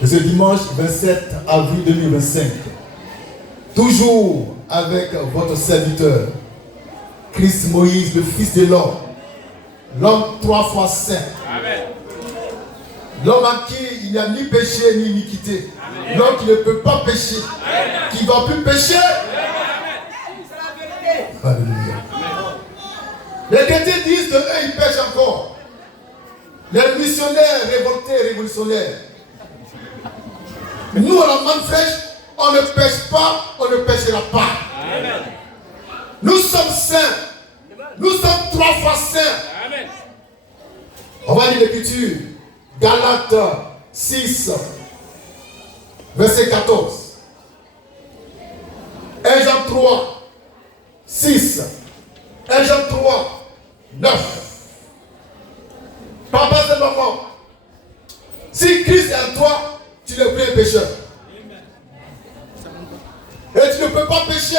de ce dimanche 27 avril 2025. Toujours avec votre serviteur, Christ Moïse, le Fils de l'homme, l'homme 3 fois saint. Amen. L'homme à qui il n'y a ni péché ni iniquité. L'homme qui ne peut pas pécher, qui ne va plus pécher. Alléluia. Les chrétiens disent qu'eux ils pêchent encore. Les missionnaires révoltés, révolutionnaires. Nous, à la manne fraîche, on ne pêche pas, on ne pêchera pas. Amen. Nous sommes saints. Nous sommes 3 fois saints. Amen. On va lire l'écriture. Galates 6, verset 14. 1 Jean 3, 6. 1 Jean 3, 9. Papa et maman, si Christ est en toi, tu n'es plus un pécheur. Et tu ne peux pas pécher.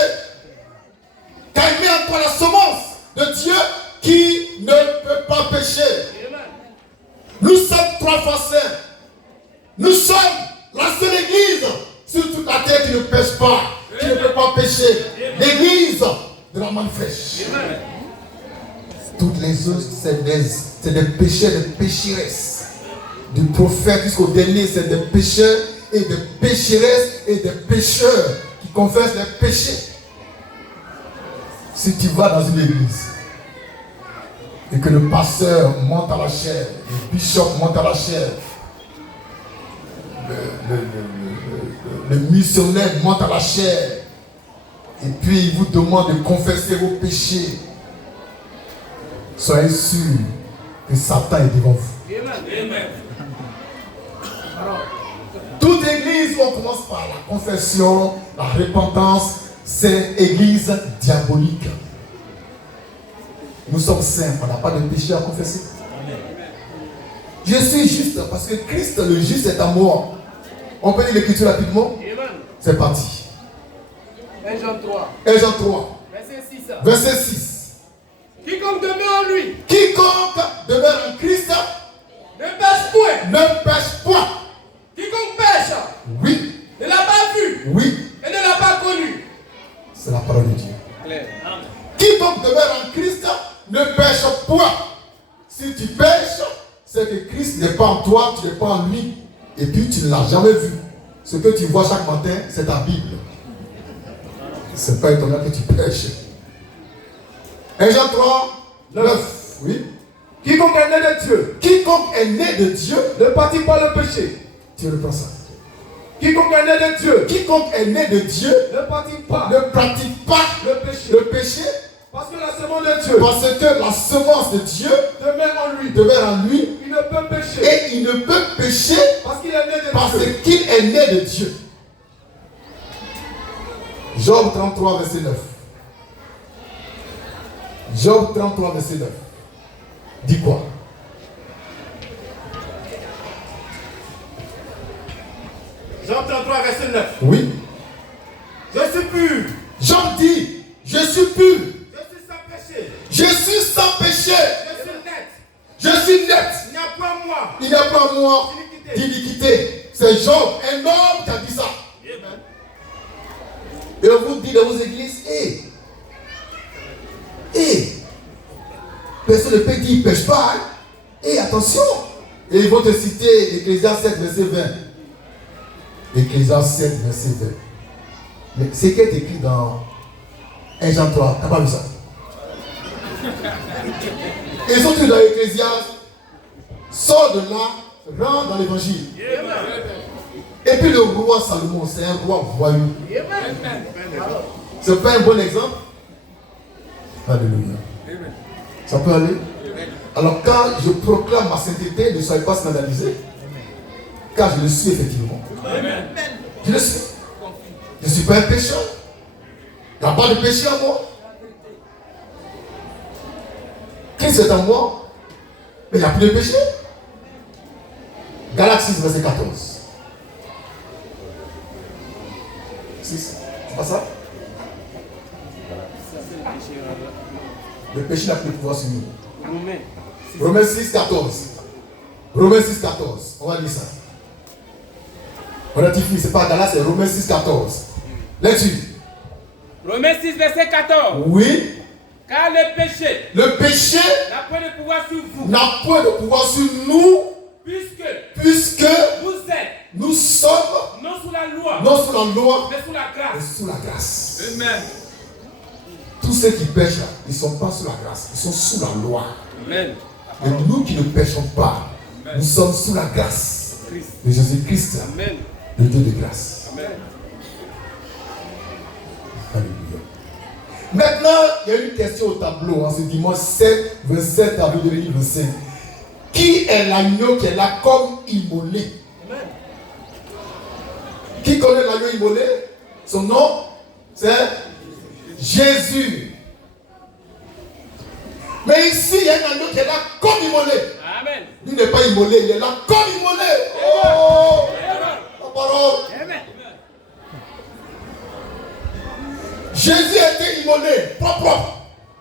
Car il met en toi la semence de Dieu qui ne peut pas pécher. Nous sommes 3 fois saints. Nous sommes la seule église sur toute la terre qui ne pêche pas, qui ne peut pas pécher. L'église de la manne fraîche. Toutes les autres, c'est des pécheurs, des pécheresses. Du prophète jusqu'au dernier, c'est des pécheurs et des pécheresses et des pécheurs qui confessent les péchés. Si tu vas dans une église et que le pasteur monte à la chair, le bishop monte à la chair, le missionnaire monte à la chair, et puis il vous demande de confesser vos péchés, soyez sûr que Satan est devant vous. Amen. Toute église où on commence par la confession, la repentance, c'est église diabolique. Nous sommes saints, on n'a pas de péché à confesser. Amen. Je suis juste parce que Christ le juste est à moi. On peut lire l'écriture rapidement. C'est parti. 1 Jean 3. 1 Jean 3. Verset 6. Verset 6. Quiconque demeure en lui. Quiconque demeure en Christ ne pêche point. Ne pêche point. Quiconque pêche. Oui. Ne l'a pas vu. Oui. Et ne l'a pas connu. C'est la parole de Dieu. Claire. Quiconque demeure en Christ ne pêche point. Si tu pêches, c'est que Christ n'est pas en toi, tu n'es pas en lui. Et puis tu ne l'as jamais vu. Ce que tu vois chaque matin, c'est ta Bible. C'est pas étonnant que tu pêches. 1 Jean 3, 9. Oui. Quiconque est né de Dieu. Quiconque est né de Dieu ne pratique pas le péché. Tu reprends ça. Quiconque est né de Dieu. Quiconque est né de Dieu ne pratique pas le péché. Parce que la semence de Dieu. Parce que la semence de Dieu demeure en lui. Il ne peut pécher. Et il ne peut pécher parce qu'il est né de Dieu. Parce qu'il est né de Dieu. Job 33, verset 9. Job 33, verset 9. Dis quoi? Job 33, verset 9. Oui. Je suis pur. Job dit, je suis pur. Je suis sans péché. Je suis sans péché. Je suis net. Je suis net. Il n'y a pas en moi. Il n'y a pas en moi d'iniquité. C'est Job, un homme qui a dit ça. Amen. Et on vous dit dans vos églises, personne ne peut dire, il ne pêche pas. Attention. Et ils vont te citer Ecclésiaste 7, verset 20. Ecclésiaste 7, verset 20. Mais c'est qui est écrit dans 1 Jean 3. Tu n'as pas vu ça? Ils sont tous dans Ecclésiaste. Sors de là, rentre dans l'évangile. Et puis le roi Salomon, c'est un roi voyou. C'est pas un bon exemple? Alléluia. Ça peut aller? Alors quand je proclame ma sainteté, ne soyez pas scandalisés. Car je le suis effectivement. Je le suis. Je ne suis pas un pécheur. Il n'y a pas de péché en moi. Christ est en moi. Mais il n'y a plus de péché. Galates 6, verset 14. 6. C'est pas ça? Le péché n'a plus de pouvoir sur nous. Romains 6, 14. Romains 6, 14. On va lire ça. On rectifie, c'est pas Galates, c'est Romains 6, 14. Lecture. Romains 6, verset 14. Oui. Car le péché Le péché n'a point de pouvoir sur vous. n'a point de pouvoir sur nous, puisque vous êtes nous sommes non sous la loi, non sous la loi, mais sous la mais grâce. sous la grâce. Amen. Tous ceux qui pêchent là, ils ne sont pas sous la grâce, ils sont sous la loi. Amen. Et nous qui ne péchons pas, nous sommes sous la grâce de Jésus-Christ, Amen. le Dieu de grâce. Amen. Alléluia. Maintenant, il y a une question au tableau, en ce dimanche 7, verset tableau de livre 5. Qui est l'agneau qui est là comme immolé? Amen. Qui connaît l'agneau immolé? Son nom, c'est Jésus. Mais ici, il y a un agneau qui est là comme immolé. Amen. Il n'est pas immolé, il est là comme immolé. Oh! La parole. Amen. Jésus a été immolé, propre.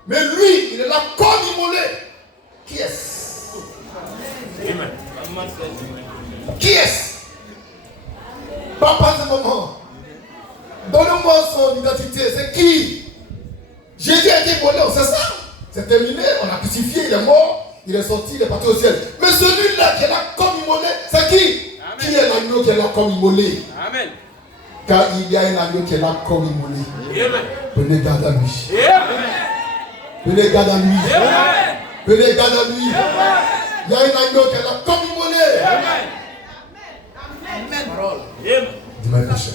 Mais lui, il est là comme immolé. Qui est-ce? Qui est-ce? Papa, ce moment. Donnez-moi son identité. C'est qui? Jésus a été immolé, on sait ça. C'est terminé, on a crucifié, il est mort, il est sorti, il est parti au ciel. Mais celui-là qui est là comme immolé, c'est qui? Amen. Qui est l'agneau qui est là comme immolé? Amen. Car il y a un agneau qui est là comme immolé. Amen. Prenez garde à lui. Amen. Prenez garde à lui. Amen. Prenez garde à lui. Il y a un agneau qui est là comme immolé. Amen. Dis-moi, péché.